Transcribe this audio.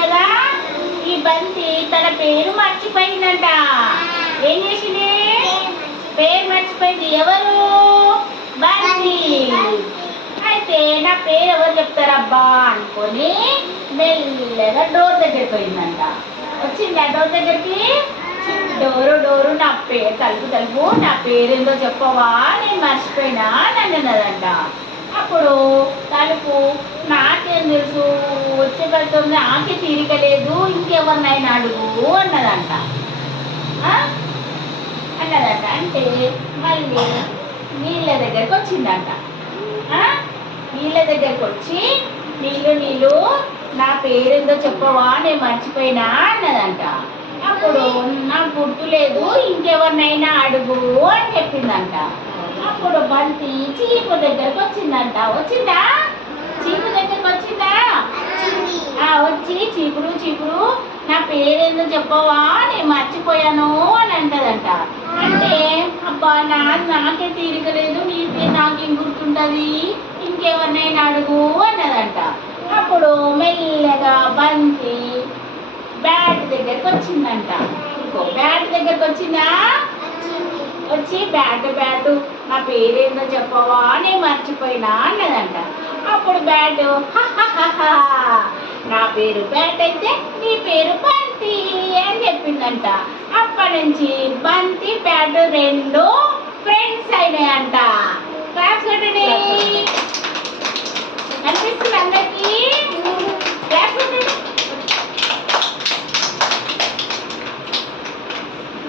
కదా. ఈ బంతి తన పేరు మర్చిపోయిందంట. ఏం చేసింది? పేరు మర్చిపోయింది. ఎవరు? బంతి. అయితే నా పేరు ఎవరు చెప్తారబ్బా అనుకొని మెల్లగా డోర్ దగ్గరికి పోయిందంట. వచ్చింది ఆ డోర్ దగ్గరికి. డోరు నా పేరు తలుపు నా పేరేందో చెప్పవా, నేను మర్చిపోయినా అని అన్నదంట. అప్పుడు తలుపు నాకేం తెలుసు, వచ్చే వెళ్తుంది, నాకే తీరిక లేదు, ఇంకెవరినైనా అడుగు అన్నదంట. అంటే మళ్ళీ నీళ్ళ దగ్గరికి వచ్చిందంట. నీళ్ళ దగ్గరికి వచ్చి నీళ్ళు నా పేరేందో చెప్పవా, నేను మర్చిపోయినా అన్నదంట. అప్పుడు నాకు గుర్తులేదు, ఇంకెవరినైనా అడుగు అని చెప్పిందంట. అప్పుడు బంతి చీపు దగ్గరకు వచ్చిందంట. వచ్చిందా? చీపు దగ్గరకు వచ్చిందా? వచ్చి చీపురు నా పేరేందో చెప్పవా, నేను మర్చిపోయాను అని అంటదంట. అంటే అబ్బా నాకే తీరిక లేదు, నీ పేరు నాకేం గుర్తుంటది, ఇంకెవరినైనా అడుగు అన్నదంట. అప్పుడు మెల్లగా బంతి బ్యాట్ దగ్గరికి వచ్చిందంట. బ్యాట్ దగ్గరికి వచ్చిందా? వచ్చి బ్యాటు నా పేరేందో చెప్పవా, నేను మర్చిపోయినా అన్నదంట. అప్పుడు బ్యాట్ నా పేరు బ్యాట్ అయితే నీ పేరు బంతి అని చెప్పిందంట. అప్పటి నుంచి బంతి బ్యాట్ రెండు